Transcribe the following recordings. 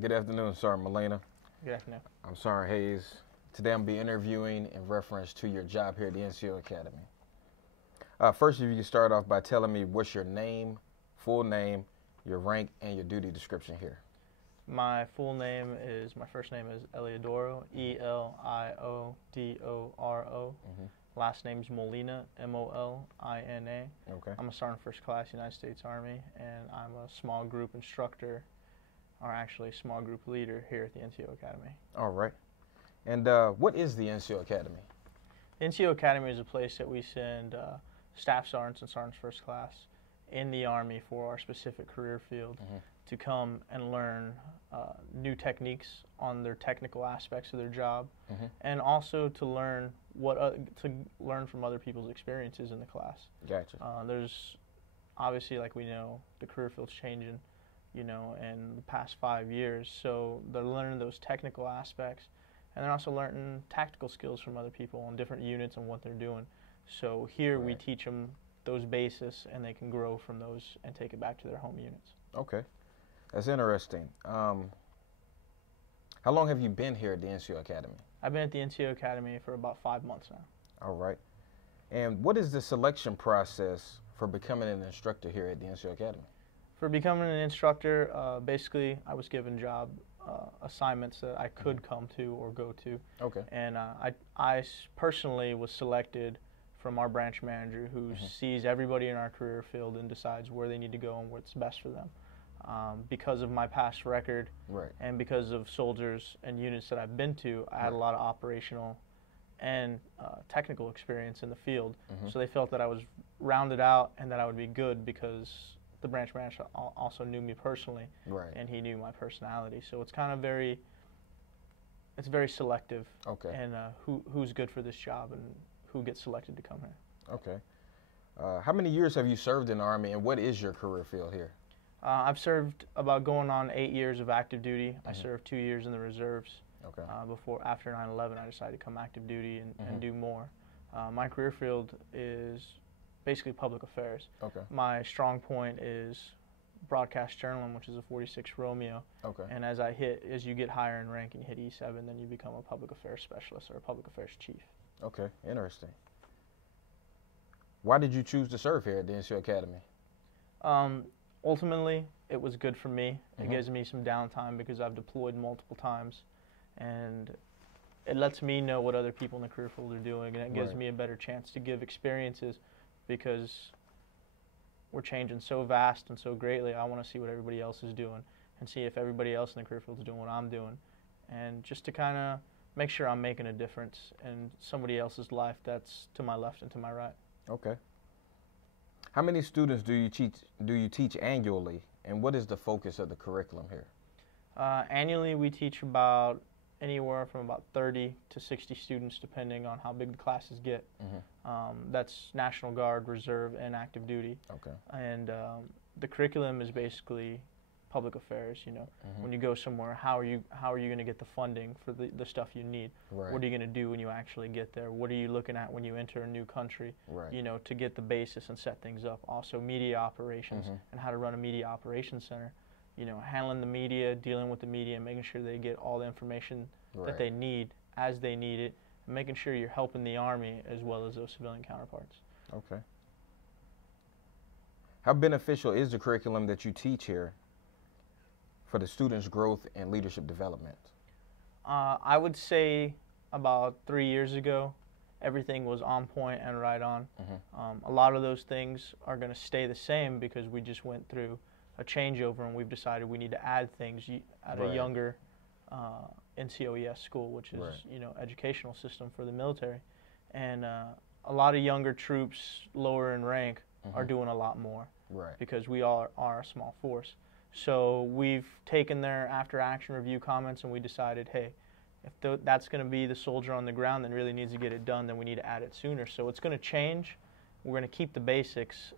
Good afternoon, Sergeant Molina. Good afternoon. I'm Sergeant Hayes. Today I'm be interviewing in reference to your job here at the NCO Academy. First, if you can start off by telling me what's your name, full name, your rank, and your duty description here. My full name is, my first name is Eliodoro, Eliodoro. Last name's Molina, Molina. Okay. I'm a Sergeant First Class United States Army, and I'm a small group instructor, or actually small group leader here at the NCO Academy. All right. And what is the NCO Academy? The NCO Academy is a place that we send staff sergeants and sergeants first class in the Army for our specific career field to come and learn new techniques on their technical aspects of their job, and also to learn from other people's experiences in the class. Gotcha. There's obviously, like we know, the career field's changing, in the past 5 years. So they're learning those technical aspects, and they're also learning tactical skills from other people on different units and what they're doing. So here we teach them those bases, and they can grow from those and take it back to their home units. Okay. That's interesting. How long have you been here at the NCO Academy? I've been at the NCO Academy for about 5 months now. All right. And what is the selection process for becoming an instructor here at the NCO Academy? For becoming an instructor, basically I was given job assignments that I could come to or go to. Okay. And I personally was selected from our branch manager, who sees everybody in our career field and decides where they need to go and what's best for them. Because of my past record and because of soldiers and units that I've been to, I had a lot of operational and technical experience in the field. So they felt that I was rounded out and that I would be good because the branch manager also knew me personally, and he knew my personality. So it's kind of very selective, and who's good for this job and who gets selected to come here. Okay. How many years have you served in the Army, and what is your career field here? I've served about going on 8 years of active duty. I served 2 years in the reserves. Okay. After 9/11, I decided to come active duty and do more. My career field is basically public affairs. Okay. My strong point is broadcast journalism, which is a 46 Romeo. Okay. And as you get higher in rank and you hit E7, then you become a public affairs specialist or a public affairs chief. Okay, interesting. Why did you choose to serve here at the NCO Academy? Ultimately, it was good for me. It gives me some downtime because I've deployed multiple times, and it lets me know what other people in the career field are doing, and it gives me a better chance to give experiences because we're changing so vast and so greatly. I want to see what everybody else is doing and see if everybody else in the career field is doing what I'm doing, and just to kind of make sure I'm making a difference in somebody else's life that's to my left and to my right. Okay. How many students do you teach annually, and what is the focus of the curriculum here? Annually, we teach about anywhere from about 30 to 60 students, depending on how big the classes get. That's National Guard, Reserve, and active duty. Okay. And the curriculum is basically public affairs. When you go somewhere, how are you going to get the funding for the stuff you need? What are you going to do when you actually get there? What are you looking at when you enter a new country? To get the basis and set things up. Also, media operations and how to run a media operations center. Handling the media, dealing with the media, and making sure they get all the information that they need as they need it, and making sure you're helping the Army as well as those civilian counterparts. Okay. How beneficial is the curriculum that you teach here for the students' growth and leadership development? I would say about 3 years ago, everything was on point and right on. A lot of those things are going to stay the same because we just went through a changeover and we've decided we need to add things at a younger NCOES school, which is educational system for the military, and a lot of younger troops lower in rank are doing a lot more because we are a small force. So we've taken their after action review comments and we decided, hey, if that's going to be the soldier on the ground that really needs to get it done, then we need to add it sooner. So it's going to change. We're going to keep the basics,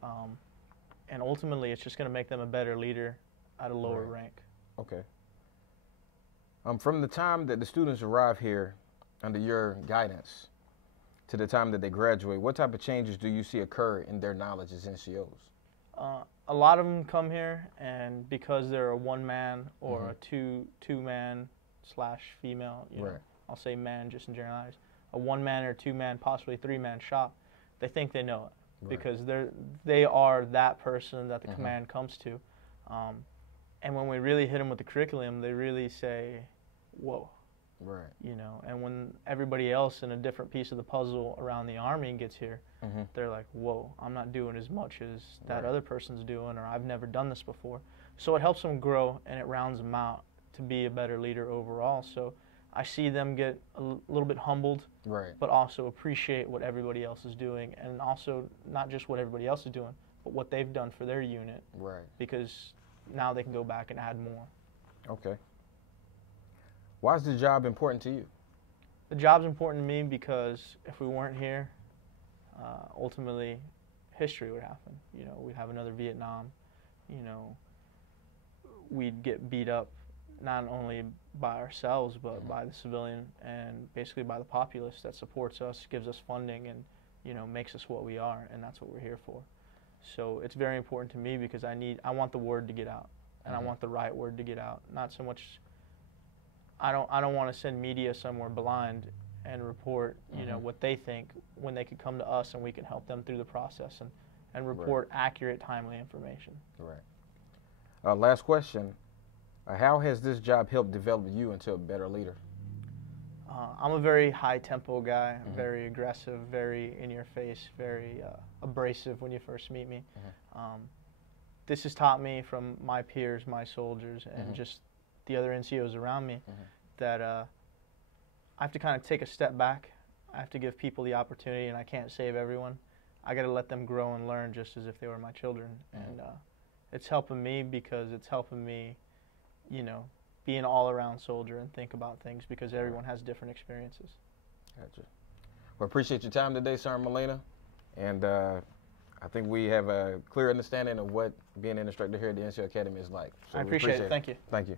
and ultimately it's just going to make them a better leader at a lower rank. Okay. From the time that the students arrive here under your guidance to the time that they graduate, what type of changes do you see occur in their knowledge as NCOs? A lot of them come here, and because they're a one-man or a two-man slash female, you know, Right. I'll say man just in generalize, a one-man or two-man, possibly three-man shop, they think they know it Right. because they are that person that the command comes to. And when we really hit them with the curriculum, they really say, whoa. Right. You know, and when everybody else in a different piece of the puzzle around the Army gets here, they're like, whoa, I'm not doing as much as that other person's doing, or I've never done this before. So it helps them grow, and it rounds them out to be a better leader overall. So I see them get a little bit humbled, Right. but also appreciate what everybody else is doing, and also not just what everybody else is doing, but what they've done for their unit, Right. because now they can go back and add more. Okay. Why is the job important to you? The job's important to me because if we weren't here, ultimately history would happen. You know, we'd have another Vietnam. You know, we'd get beat up not only by ourselves but by the civilian and basically by the populace that supports us, gives us funding, and, you know, makes us what we are, and that's what we're here for. So it's very important to me because I want the word to get out, and I want the right word to get out. Not so much. I don't want to send media somewhere blind and report, you know, what they think, when they could come to us and we can help them through the process and report accurate, timely information. Right. Last question. How has this job helped develop you into a better leader? I'm a very high-tempo guy, very aggressive, very in-your-face, very abrasive when you first meet me. This has taught me from my peers, my soldiers, and just the other NCOs around me that I have to kind of take a step back. I have to give people the opportunity, and I can't save everyone. I got to let them grow and learn just as if they were my children. And it's helping me because it's helping me, you know, be an all-around soldier and think about things because everyone has different experiences. Gotcha. Well, appreciate your time today, Sergeant Molina. And I think we have a clear understanding of what being an instructor here at the NCO Academy is like. So I appreciate it. Thank you. Thank you.